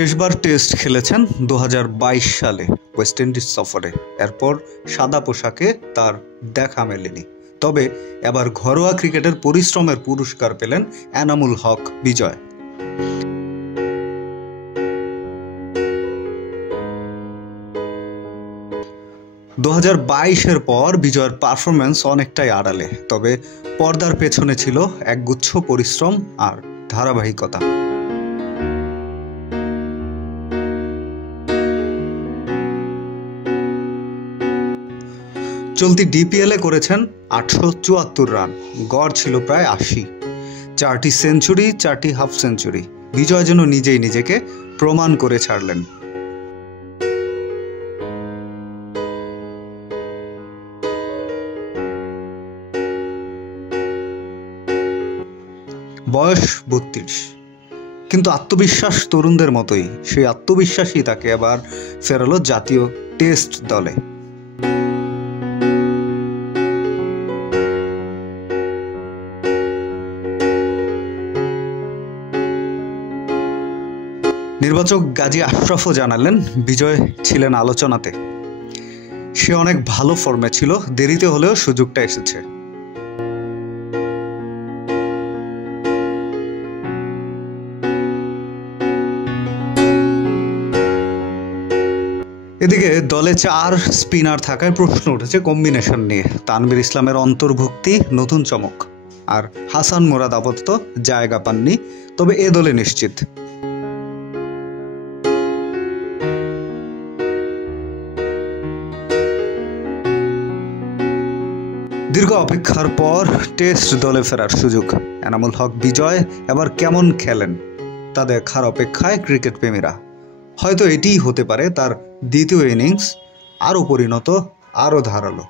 শেষবার টেস্ট খেলেছেন 2022 সালে ওয়েস্ট ইন্ডিজ সফরে। এরপর সাদা পোশাকে তার দেখা মেলেনি। তবে এবার ঘরোয়া ক্রিকেটের পরিশ্রমের পুরস্কার পেলেন এনামুল হক বিজয়। দু 2022-এর পর বিজয়ের পারফরমেন্স অনেকটাই আড়ালে, তবে পর্দার পেছনে ছিল একগুচ্ছ পরিশ্রম আর ধারাবাহিকতা। চলতি ডিপিএলে করেছেন 874 রান, গড় ছিল প্রায় 80। 4টি সেঞ্চুরি, 4টি হাফ সেঞ্চুরি। বিজয় যেন নিজেই নিজেকে প্রমাণ করে ছাড়লেন। বয়স 32, কিন্তু আত্মবিশ্বাস তরুণদের মতোই। সেই আত্মবিশ্বাসই তাকে এবার ফেরালো জাতীয় টেস্ট দলে। নির্বাচক গাজী আশরাফও জানালেন, বিজয় ছিলেন আলোচনাতে। সে অনেক ভালো ফর্মে ছিল, দেরিতে হলেও সুযোগটা এসেছে। এদিকে দলে 4 স্পিনার থাকায় প্রশ্ন উঠেছে কম্বিনেশন নিয়ে। তানভীর ইসলামের অন্তর্ভুক্তি নতুন চমক, আর হাসান মুরাদ আপাতত জায়গা পাননি, তবে এ দলে নিশ্চিত। দীর্ঘ অপেক্ষার পর টেস্ট দলে ফেরার সুযোগ। এনামুল হক বিজয় এবার কেমন খেলেন তা দেখার অপেক্ষায় ক্রিকেট প্রেমীরা। হয়তো এটিই হতে পারে তার দ্বিতীয় ইনিংস, আরও পরিণত, আরও ধারালো।